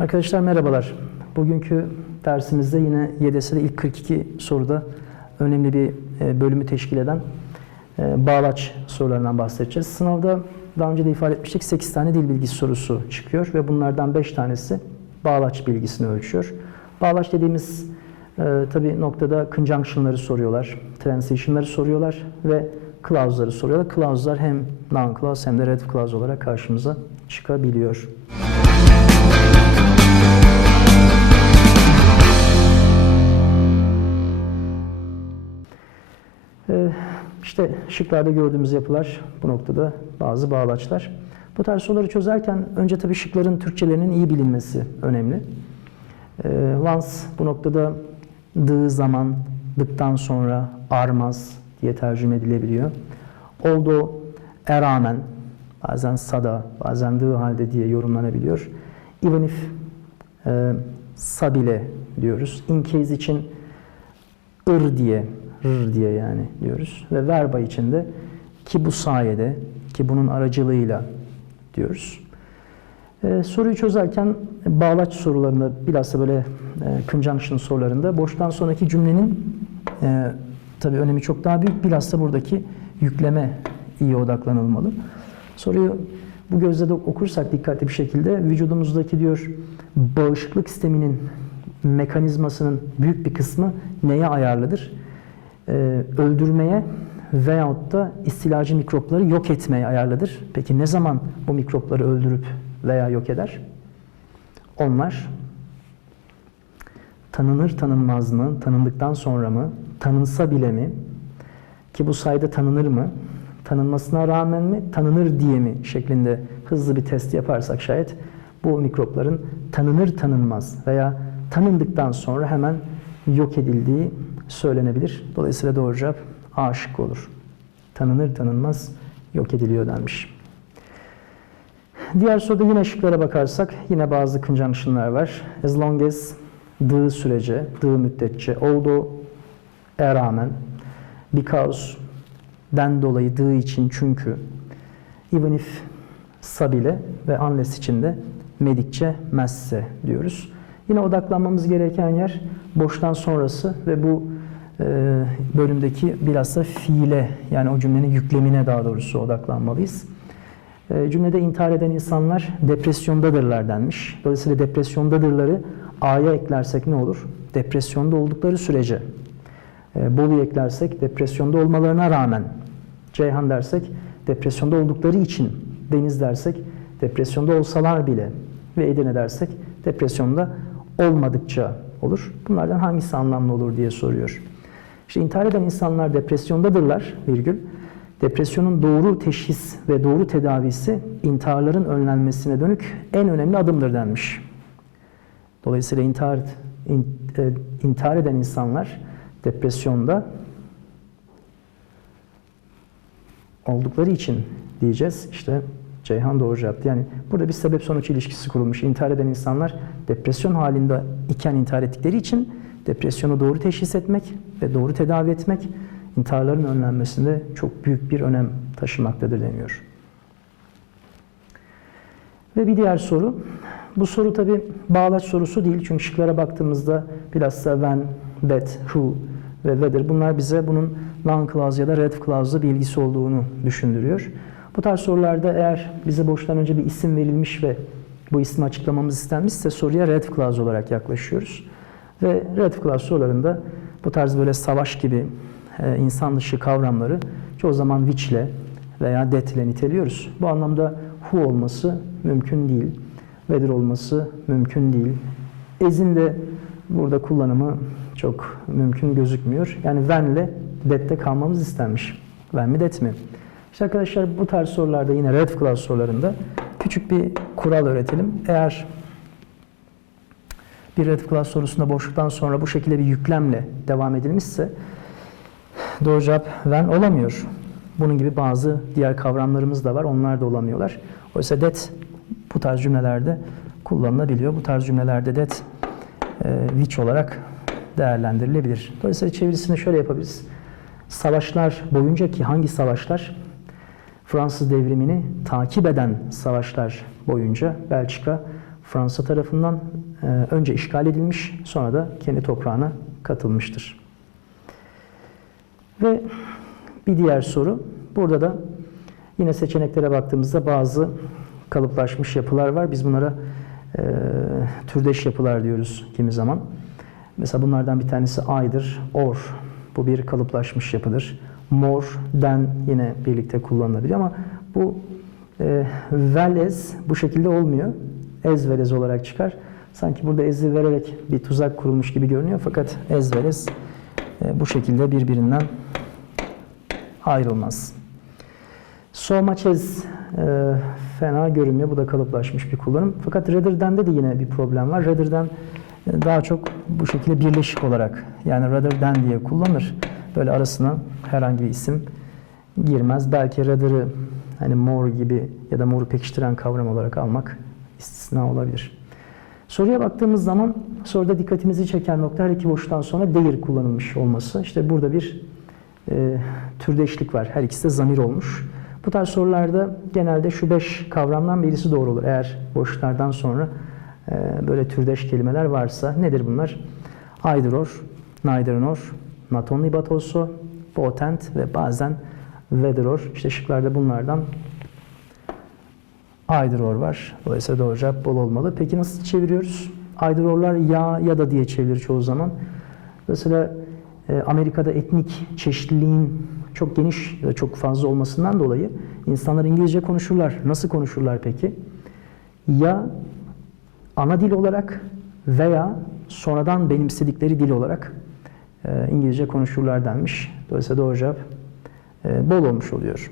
Arkadaşlar merhabalar. Bugünkü dersimizde yine YDS'de ilk 42 soruda önemli bir e, bölümü teşkil eden e, bağlaç sorularından bahsedeceğiz. Sınavda daha önce de ifade etmiştik 8 tane dil bilgisi sorusu çıkıyor ve bunlardan 5 tanesi bağlaç bilgisini ölçüyor. Bağlaç dediğimiz e, tabi noktada conjunction'ları soruyorlar, transition'ları soruyorlar ve clause'ları soruyorlar. Clause'lar hem non-clause hem de relative clause olarak karşımıza çıkabiliyor. Ee, İşte şıklarda gördüğümüz yapılar bu noktada bazı bağlaçlar. Bu tarz soruları çözerken önce tabii şıkların Türkçelerinin iyi bilinmesi önemli. Ee, Once bu noktada dığı zaman, dıktan sonra armaz diye tercüme edilebiliyor. Oldu e rağmen bazen sada, bazen dığı halde diye yorumlanabiliyor. Even if e, sabile diyoruz. In case için ır diye, rır diye yani diyoruz. Ve verba içinde ki bu sayede, ki bunun aracılığıyla diyoruz. Ee, soruyu çözerken bağlaç sorularında bilhassa böyle e, conjunction sorularında boştan sonraki cümlenin e, tabii önemi çok daha büyük. Bilhassa buradaki yükleme iyi odaklanılmalı. Soruyu bu gözle de okursak dikkatli bir şekilde vücudumuzdaki diyor bağışıklık sisteminin mekanizmasının büyük bir kısmı neye ayarlıdır? Ee, öldürmeye veyahut da istilacı mikropları yok etmeye ayarlıdır. Peki ne zaman bu mikropları öldürüp veya yok eder? Onlar tanınır tanınmaz mı, tanındıktan sonra mı, tanınsa bile mi, ki bu sayede tanınır mı, tanınmasına rağmen mi, tanınır diye mi şeklinde hızlı bir test yaparsak şayet bu mikropların tanınır tanınmaz veya tanındıktan sonra hemen yok edildiği söylenebilir. Dolayısıyla doğru cevap A şıkkı olur. Tanınır tanınmaz yok ediliyor denmiş. Diğer soruda yine şıklara bakarsak yine bazı conjunction'lar var. As long as dığı sürece, dığı müddetçe, oldu e rağmen, because den dolayı dığı için çünkü, even if sabile ve unless için de medikçe mezse diyoruz. Yine odaklanmamız gereken yer boştan sonrası ve bu bölümdeki bilhassa fiile yani o cümlenin yüklemine daha doğrusu odaklanmalıyız. E, cümlede intihar eden insanlar depresyondadırlar denmiş. Dolayısıyla depresyondadırları A'ya eklersek ne olur? Depresyonda oldukları sürece. E, Bolu'yu eklersek depresyonda olmalarına rağmen. Ceyhan dersek depresyonda oldukları için. Deniz dersek depresyonda olsalar bile. Ve Edirne dersek depresyonda olmadıkça olur. Bunlardan hangisi anlamlı olur diye soruyor. İşte intihar eden insanlar depresyondadırlar virgül. Depresyonun doğru teşhis ve doğru tedavisi intiharların önlenmesine dönük en önemli adımdır denmiş. Dolayısıyla intihar, in, e, intihar eden insanlar depresyonda oldukları için diyeceğiz. İşte Ceyhan doğru cevaptı. Yani burada bir sebep sonuç ilişkisi kurulmuş. İntihar eden insanlar depresyon halinde iken intihar ettikleri için depresyonu doğru teşhis etmek ve doğru tedavi etmek intiharların önlenmesinde çok büyük bir önem taşımaktadır deniyor. Ve bir diğer soru. Bu soru tabi bağlaç sorusu değil. Çünkü şıklara baktığımızda bilhassa when, that, who ve whether bunlar bize bunun non-clause ya da red clause'lı bir ilgisi olduğunu düşündürüyor. Bu tarz sorularda eğer bize boştan önce bir isim verilmiş ve bu ismi açıklamamız istenmişse soruya red clause olarak yaklaşıyoruz. Ve red clause sorularında bu tarz böyle savaş gibi e, insan dışı kavramları çoğu zaman which ile veya that ile niteliyoruz. Bu anlamda who olması mümkün değil. Whether olması mümkün değil. As'in de burada kullanımı çok mümkün gözükmüyor. Yani when ile that'te kalmamız istenmiş. When mi that mi? İşte arkadaşlar bu tarz sorularda yine red clause sorularında küçük bir kural öğretelim. Eğer bir red clause sorusunda boşluktan sonra bu şekilde bir yüklemle devam edilmişse doğru cevap when olamıyor. Bunun gibi bazı diğer kavramlarımız da var. Onlar da olamıyorlar. Oysa that bu tarz cümlelerde kullanılabiliyor. Bu tarz cümlelerde that e, which olarak değerlendirilebilir. Dolayısıyla çevirisini şöyle yapabiliriz. Savaşlar boyunca ki hangi savaşlar? Fransız devrimini takip eden savaşlar boyunca Belçika Fransa tarafından e, önce işgal edilmiş, sonra da kendi toprağına katılmıştır. Ve bir diğer soru, burada da yine seçeneklere baktığımızda bazı kalıplaşmış yapılar var. Biz bunlara e, türdeş yapılar diyoruz kimi zaman. Mesela bunlardan bir tanesi aydır, or. Bu bir kalıplaşmış yapıdır. Mor, den yine birlikte kullanılabiliyor ama bu e, velez bu şekilde olmuyor. Ez velez olarak çıkar. Sanki burada ezi vererek bir tuzak kurulmuş gibi görünüyor fakat ez velez e, bu şekilde birbirinden ayrılmaz. So much as e, fena görünmüyor. Bu da kalıplaşmış bir kullanım. Fakat rather than'de de yine bir problem var. Rather than e, daha çok bu şekilde birleşik olarak yani rather diye kullanır. Böyle arasına herhangi bir isim girmez. Belki rather'ı hani more gibi ya da more'u pekiştiren kavram olarak almak istisna olabilir. Soruya baktığımız zaman soruda dikkatimizi çeken nokta her iki boşluktan sonra değir kullanılmış olması. İşte burada bir e, türdeşlik var. Her ikisi de zamir olmuş. Bu tarz sorularda genelde şu beş kavramdan birisi doğru olur. Eğer boşluklardan sonra e, böyle türdeş kelimeler varsa nedir bunlar? Either or, neither nor, not only but also, both and ve bazen whether or. İşte şıklarda bunlardan either or var. Dolayısıyla doğru cevap bol olmalı. Peki nasıl çeviriyoruz? Either or'lar ya ya da diye çevrilir çoğu zaman. Mesela e, Amerika'da etnik çeşitliliğin çok geniş ve çok fazla olmasından dolayı insanlar İngilizce konuşurlar. Nasıl konuşurlar peki? Ya ana dil olarak veya sonradan benimsedikleri dil olarak e, İngilizce konuşurlar denmiş. Dolayısıyla doğru cevap e, bol olmuş oluyor.